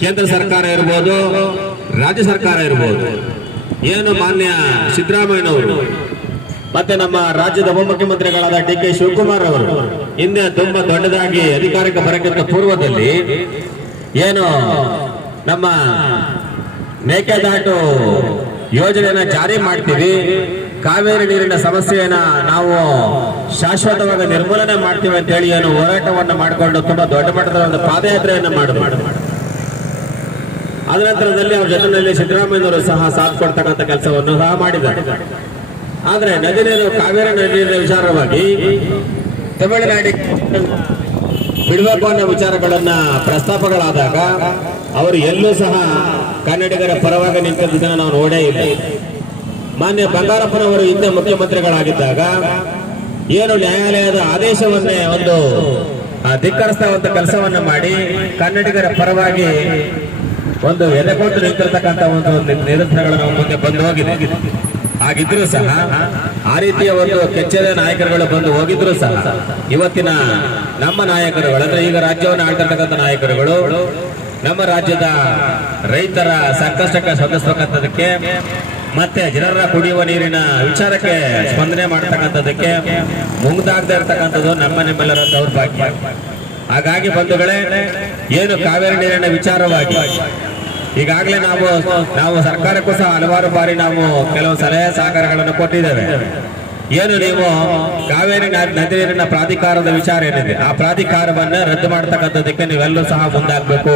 ಕೇಂದ್ರ ಸರ್ಕಾರ ಇರ್ಬೋದು, ರಾಜ್ಯ ಸರ್ಕಾರ ಇರ್ಬೋದು. ಏನು ಮಾನ್ಯ ಸಿದ್ದರಾಮಯ್ಯನವರು? ಮತ್ತೆ ನಮ್ಮ ರಾಜ್ಯದ ಉಪಮುಖ್ಯಮಂತ್ರಿಗಳಾದ ಡಿ ಕೆ ಶಿವಕುಮಾರ್ ಅವರು, ಹಿಂದೆ ತುಂಬಾ ದೊಡ್ಡದಾಗಿ ಅಧಿಕಾರಕ್ಕೆ ಬರಕ್ಕಿಂತ ಪೂರ್ವದಲ್ಲಿ ಏನು ನಮ್ಮ ಮೇಕೆದಾಟು ಯೋಜನೆಯನ್ನ ಜಾರಿ ಮಾಡ್ತೀವಿ ಕಾವೇರಿ ನೀರಿನ ಸಮಸ್ಯೆಯನ್ನ ನಾವು ಶಾಶ್ವತವಾಗಿ ನಿರ್ಮೂಲನೆ ಮಾಡ್ತೀವಿ ಅಂತ ಹೇಳಿ ಏನು ಹೋರಾಟವನ್ನು ಮಾಡಿಕೊಂಡು ತುಂಬಾ ದೊಡ್ಡ ಮಟ್ಟದ ಒಂದು ಪಾದಯಾತ್ರೆಯನ್ನು ಮಾಡಿ ಅದ ನಂತರದಲ್ಲಿ ಅವ್ರ ಜೊತೆಯಲ್ಲಿ ಸಿದ್ದರಾಮಯ್ಯನವರು ಸಹ ಸಾಥ್ ಕೊಡ್ತಕ್ಕಂಥ ಕೆಲಸವನ್ನು ಸಹ ಮಾಡಿದ್ದಾರೆ. ಆದ್ರೆ ನದಿ ನೀರು, ಕಾವೇರಿ ನದಿ ವಿಚಾರವಾಗಿ ತಮಿಳುನಾಡಿಗೆ ಬಿಡಬೇಕು ಅನ್ನೋ ವಿಚಾರಗಳನ್ನ ಪ್ರಸ್ತಾಪಗಳಾದಾಗ ಅವರು ಎಲ್ಲೂ ಸಹ ಕನ್ನಡಿಗರ ಪರವಾಗಿ ನಿಂತಿದ್ದನ್ನು ನಾವು ನೋಡೇ ಇಲ್ಲ. ಮಾನ್ಯ ಬಂಗಾರಪ್ಪನವರು ಹಿಂದೆ ಮುಖ್ಯಮಂತ್ರಿಗಳಾಗಿದ್ದಾಗ ಏನು ನ್ಯಾಯಾಲಯದ ಆದೇಶವನ್ನೇ ಒಂದು ಆ, ಕೆಲಸವನ್ನು ಮಾಡಿ ಕನ್ನಡಿಗರ ಪರವಾಗಿ ಒಂದು ಎದೆ ಕೊಟ್ಟು ನಿಂತಿರ್ತಕ್ಕಂಥ ಒಂದು ನಮ್ಮ ಮುಂದೆ ಬಂದು ಹೋಗಿದೆ. ಹಾಗಿದ್ರು ಸಹ ಆ ರೀತಿಯ ಒಂದು ಕೆಚ್ಚೆದ ನಾಯಕರುಗಳು ಬಂದು ಹೋಗಿದ್ರು ಸಹ ಇವತ್ತಿನ ನಮ್ಮ ನಾಯಕರುಗಳು ಅಂದ್ರೆ ಈಗ ರಾಜ್ಯವನ್ನು ಆಳ್ತಿರ್ತಕ್ಕಂಥ ನಾಯಕರುಗಳು ನಮ್ಮ ರಾಜ್ಯದ ರೈತರ ಸಂಕಷ್ಟಕ್ಕೆ ಸ್ಪಂದಿಸ್ತಕ್ಕಂಥದಕ್ಕೆ ಮತ್ತೆ ಜನರ ಕುಡಿಯುವ ನೀರಿನ ವಿಚಾರಕ್ಕೆ ಸ್ಪಂದನೆ ಮಾಡತಕ್ಕಂಥದ್ದಕ್ಕೆ ಮುಂದಾಗದೇ ಇರತಕ್ಕಂಥದ್ದು ನಮ್ಮ ನಿಮ್ಮೆಲ್ಲರ ದೌರ್ಭಾಗ್ಯ. ಹಾಗಾಗಿ ಬಂಧುಗಳೇ, ಏನು ಕಾವೇರಿ ನೀರಿನ ವಿಚಾರವಾಗಿ, ಈಗಾಗಲೇ ನಾವು ನಾವು ಸರ್ಕಾರಕ್ಕೂ ಸಹ ಹಲವಾರು ಬಾರಿ ನಾವು ಕೆಲವು ಸಲಹೆ ಸಹಕಾರಗಳನ್ನು ಕೊಟ್ಟಿದ್ದೇವೆ. ಏನು ನೀವು ಕಾವೇರಿ ನದಿ ನೀರಿನ ಪ್ರಾಧಿಕಾರದ ವಿಚಾರ ಏನಿದೆ? ಆ ಪ್ರಾಧಿಕಾರವನ್ನ ರದ್ದು ಮಾಡತಕ್ಕಂಥದ್ದಕ್ಕೆ ನೀವೆಲ್ಲರೂ ಸಹ ಮುಂದಾಗಬೇಕು.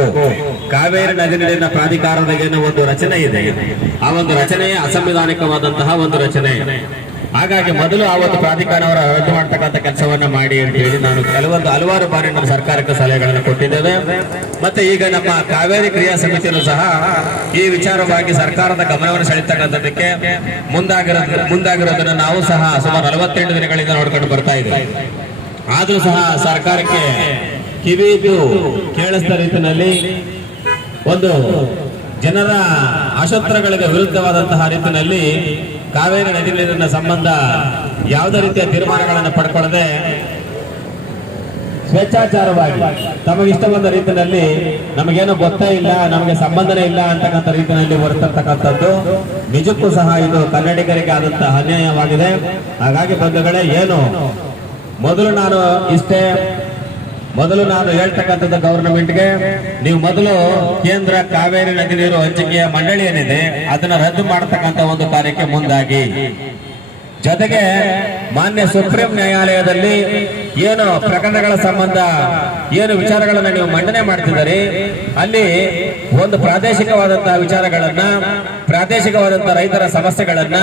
ಕಾವೇರಿ ನದಿ ನೀರಿನ ಪ್ರಾಧಿಕಾರದ ಏನೋ ಒಂದು ರಚನೆ ಇದೆ. ಆ ಒಂದು ರಚನೆಯೇ ಅಸಂವಿಧಾನಿಕವಾದಂತಹ ಒಂದು ರಚನೆ. ಹಾಗಾಗಿ ಮೊದಲು ಆ ಒಂದು ಪ್ರಾಧಿಕಾರವರ ರದ್ದು ಮಾಡ್ತಕ್ಕಂಥ ಕೆಲಸವನ್ನ ಮಾಡಿ ಅಂತ ಹೇಳಿ ನಾನು ಕೆಲವೊಂದು ಹಲವಾರು ಬಾರಿ ನಮ್ಮ ಸರ್ಕಾರಕ್ಕೆ ಸಲಹೆಗಳನ್ನು ಕೊಟ್ಟಿದ್ದೇವೆ. ಮತ್ತೆ ಈಗ ನಮ್ಮ ಕಾವೇರಿ ಕ್ರಿಯಾ ಸಮಿತಿಯನ್ನು ಸಹ ಈ ವಿಚಾರವಾಗಿ ಸರ್ಕಾರದ ಗಮನವನ್ನು ಸೆಳೆತಕ್ಕಂಥದ್ದಕ್ಕೆ ಮುಂದಾಗಿರೋ ಮುಂದಾಗಿರೋದನ್ನು ನಾವು ಸಹ ಸುಮಾರು ನಲವತ್ತೆಂಟು ದಿನಗಳಿಂದ ನೋಡ್ಕೊಂಡು ಬರ್ತಾ ಇದ್ದೇವೆ. ಆದ್ರೂ ಸಹ ಸರ್ಕಾರಕ್ಕೆ ಕಿವಿದು ಕೇಳಿಸಿದ ರೀತಿಯಲ್ಲಿ ಒಂದು ಜನರ ಆಶೋತ್ತರಗಳಿಗೆ ವಿರುದ್ಧವಾದಂತಹ ರೀತಿಯಲ್ಲಿ ಕಾವೇರಿ ನದಿ ನೀರಿನ ಸಂಬಂಧ ಯಾವುದೇ ರೀತಿಯ ತೀರ್ಮಾನಗಳನ್ನು ಪಡ್ಕೊಳ್ಳದೆ ಸ್ವೇಚ್ಛಾಚಾರವಾಗಿ ಇಷ್ಟ ಬಂದ ರೀತಿಯಲ್ಲಿ ನಮಗೇನು ಗೊತ್ತೇ ಇಲ್ಲ, ನಮಗೆ ಸಂಬಂಧನೇ ಇಲ್ಲ ಅಂತಕ್ಕಂಥ ರೀತಿಯಲ್ಲಿ ಹೊರತಕ್ಕಂಥದ್ದು ನಿಜಕ್ಕೂ ಸಹ ಇದು ಕನ್ನಡಿಗರಿಗೆ ಆದಂತಹ ಅನ್ಯಾಯವಾಗಿದೆ. ಹಾಗಾಗಿ ಬಂಧುಗಳೇ, ಏನು ಮೊದಲು ನಾನು ಇಷ್ಟೇ ಮೊದಲು ನಾನು ಹೇಳ್ತಕ್ಕಂಥದ್ದು ಗವರ್ನಮೆಂಟ್ಗೆ ನೀವು ಮೊದಲು ಕೇಂದ್ರ ಕಾವೇರಿ ನದಿ ನೀರು ಹಂಚಿಕೆಯ ಮಂಡಳಿ ಏನಿದೆ, ಅದನ್ನ ರದ್ದು ಮಾಡತಕ್ಕಂಥ ಒಂದು ಕಾರ್ಯಕ್ಕೆ ಮುಂದಾಗಿ. ಜೊತೆಗೆ ಮಾನ್ಯ ಸುಪ್ರೀಂ ನ್ಯಾಯಾಲಯದಲ್ಲಿ ಏನು ಪ್ರಕರಣಗಳ ಸಂಬಂಧ ಏನು ವಿಚಾರಗಳನ್ನ ನೀವು ಮಂಡನೆ ಮಾಡ್ತಿದ್ದೀರಿ, ಅಲ್ಲಿ ಒಂದು ಪ್ರಾದೇಶಿಕವಾದಂತಹ ವಿಚಾರಗಳನ್ನ, ಪ್ರಾದೇಶಿಕವಾದಂತಹ ರೈತರ ಸಮಸ್ಯೆಗಳನ್ನ